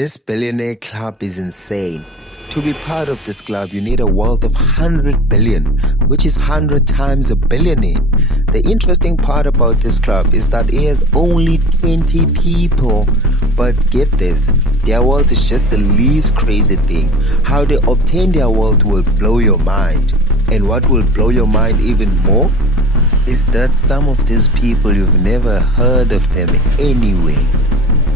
This billionaire club is insane. To be part of this club, you need a wealth of 100 billion, which is 100 times a billionaire. The interesting part about this club is that it has only 20 people. But get this, their wealth is just the least crazy thing. How they obtain their wealth will blow your mind. And what will blow your mind even more is that some of these people, you've never heard of them anyway.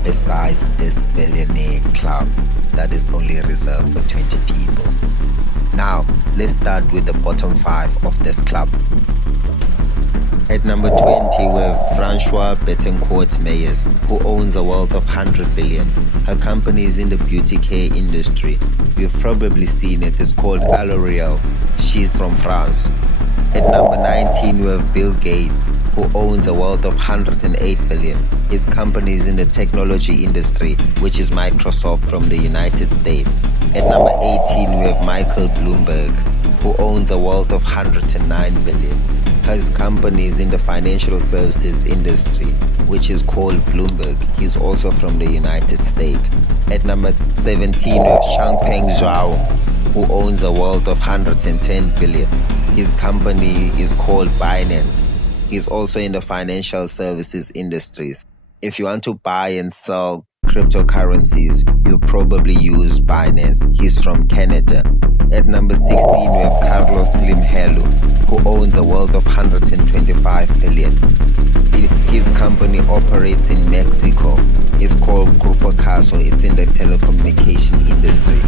Besides this billionaire club that is only reserved for 20 people. Now, let's start with the bottom 5 of this club. At number 20, we have Francois Bettencourt Meyers, who owns a wealth of 100 billion. Her company is in the beauty care industry. You've probably seen it. It's called L'Oreal. She's from France. At number 19, we have Bill Gates, who owns a wealth of 108 billion. His company is in the technology industry, which is Microsoft from the United States. At number 18, we have Michael Bloomberg, who owns a wealth of 109 billion. His company is in the financial services industry, which is called Bloomberg. He's also from the United States. At number 17, we have Changpeng Zhao, who owns a wealth of 110 billion. His company is called Binance. He's also in the financial services industries. If you want to buy and sell cryptocurrencies, you probably use Binance. He's from Canada. At number 16, we have Carlos Slim Hello, who owns a wealth of 125 billion. His company operates in Mexico. It's called Grupo Caso. It's in the telecommunication industry.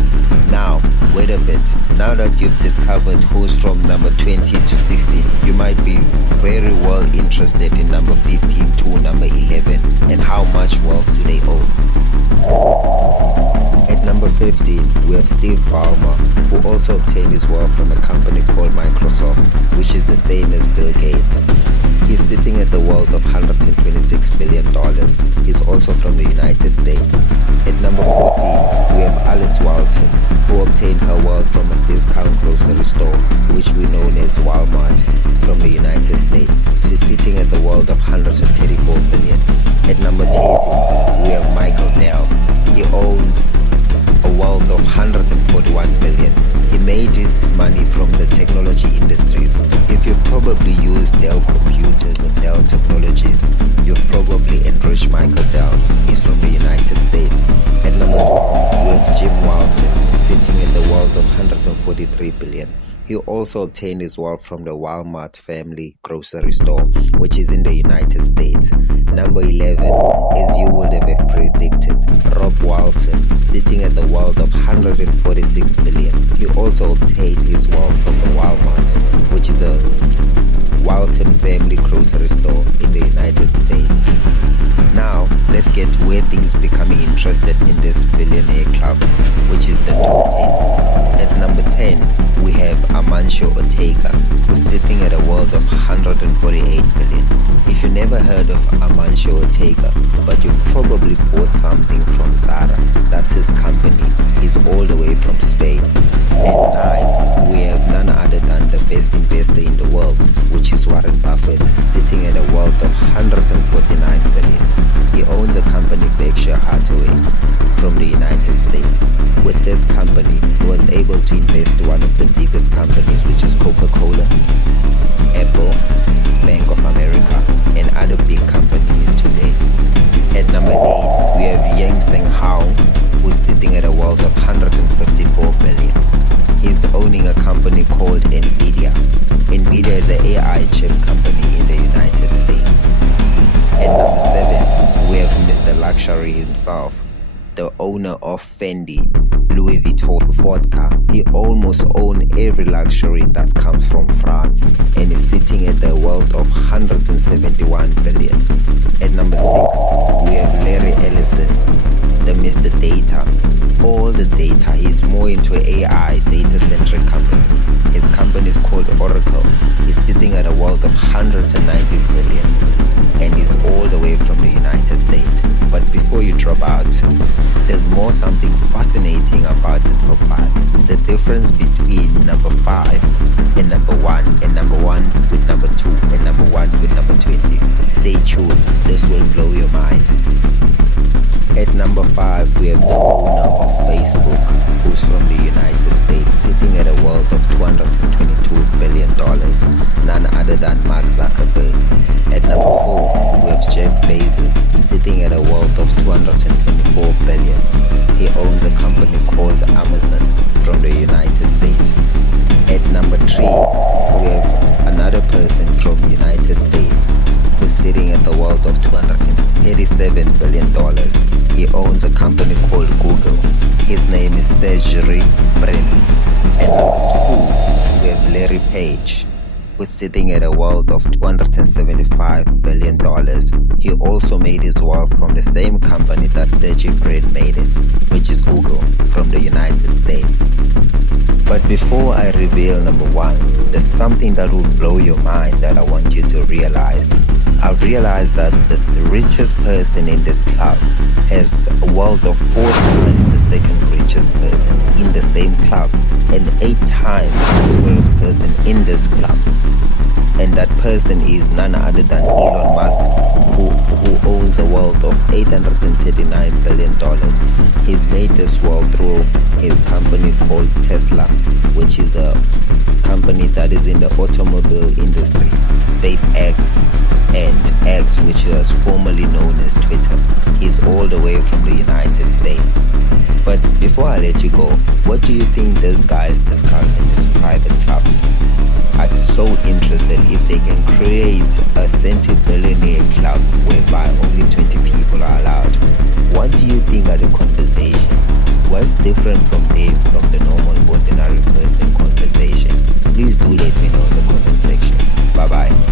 Now, wait a bit. Now that you've discovered who's from number 20 to 16, you might be very well interested in number 15 to number 11 and how much wealth do they own. At number 15, we have Steve Ballmer, who also obtained his wealth from a company called Microsoft, which is the same as Bill Gates. He's sitting at the wealth of $126 billion. He's also from the United States. At number 14, we have Alice Walton, who obtained her wealth from a discount grocery store, which we know as Walmart, from the United States. She's sitting at the wealth of $134 billion. At number 30, we have Michael Dell. He owns a wealth of 141 billion. He made his money from the technology industries. If you've probably used Dell computers or Dell technologies, you've probably enriched Michael Dell. He's from the United States. At number 12, we have Jim Walton, sitting at the wealth of 143 billion. He also obtained his wealth from the Walmart family grocery store, which is in the United States. Number 11, as you would have predicted, Rob Walton, sitting at the wealth of 146 billion. He also obtained his wealth from the Walmart, which is a Walton family grocery store in the United States. Now, let's get to where things becoming interested in this billionaire club, which is the top 10. At number 10, we have Amancio Ortega, who's sitting at a wealth of 148 billion. If you never heard of Amancio Ortega, but you've probably bought something from Zara, that's his company. He's all the way from Spain. At 9, we have none other than the best investor in the world, which is Warren Buffett, sitting at a wealth of 149 billion. He owns a company, Berkshire Hathaway, from the United States. With this company, he was able to invest in one of the biggest companies, which is Coca-Cola, Apple, Bank of America, and other big companies today. At number 8, we have Yang Seng Hao, who's sitting at a wealth of 154 billion. He's owning a company called Nvidia. Nvidia is an AI chip company in the United States. At number 7, we have Mr. Luxury himself, the owner of Fendi, Louis Vuitton, vodka. He almost owns every luxury that comes from France and is sitting at the wealth of 171 billion. At number 6, we have Larry Ellison, the Mr. Data. All the data. He's more into AI, data-centric company. His company is called Oracle. He's sitting at a wealth of 190 billion and is all the way from the United States. But before you drop out, there's more something fascinating about the top 5. The difference between number 5 and number 1, and number 1 with number 2, and number 1 with number 20. Stay tuned, this will blow your mind. At number 5, we have the owner Facebook, who's from the United States, sitting at a wealth of $222 billion, none other than Mark Zuckerberg. At number 4, we have Jeff Bezos, sitting at a wealth of $224 billion. He owns a company called Amazon from the United States. At number 3, we have another person from the United States who's sitting at the wealth of $237 billion. He owns a company called Google. His name is Sergey Brin. At number 2, we have Larry Page, who's sitting at a wealth of $275 billion. He also made his wealth from the same company that Sergey Brin made it, which is Google from the United States. But before I reveal number 1, there's something that will blow your mind that I want you to realize. I've realized that the richest person in this club has a wealth of 4 times the second richest person in the same club and 8 times the poorest person in this club. And that person is none other than Elon Musk, who owns a wealth of $839 billion. He's made this wealth through his company called Tesla, which is a company that is in the automobile industry, SpaceX, and X, which was formerly known as Twitter. He's all the way from the United States. But before I let you go, what do you think these guys discuss in these private clubs? I'm so interested if they can create a centi-billionaire club whereby only 20 people are allowed. What do you think are the conversations? What's different from the normal ordinary person conversation? Please do let me know in the comment section. Bye bye.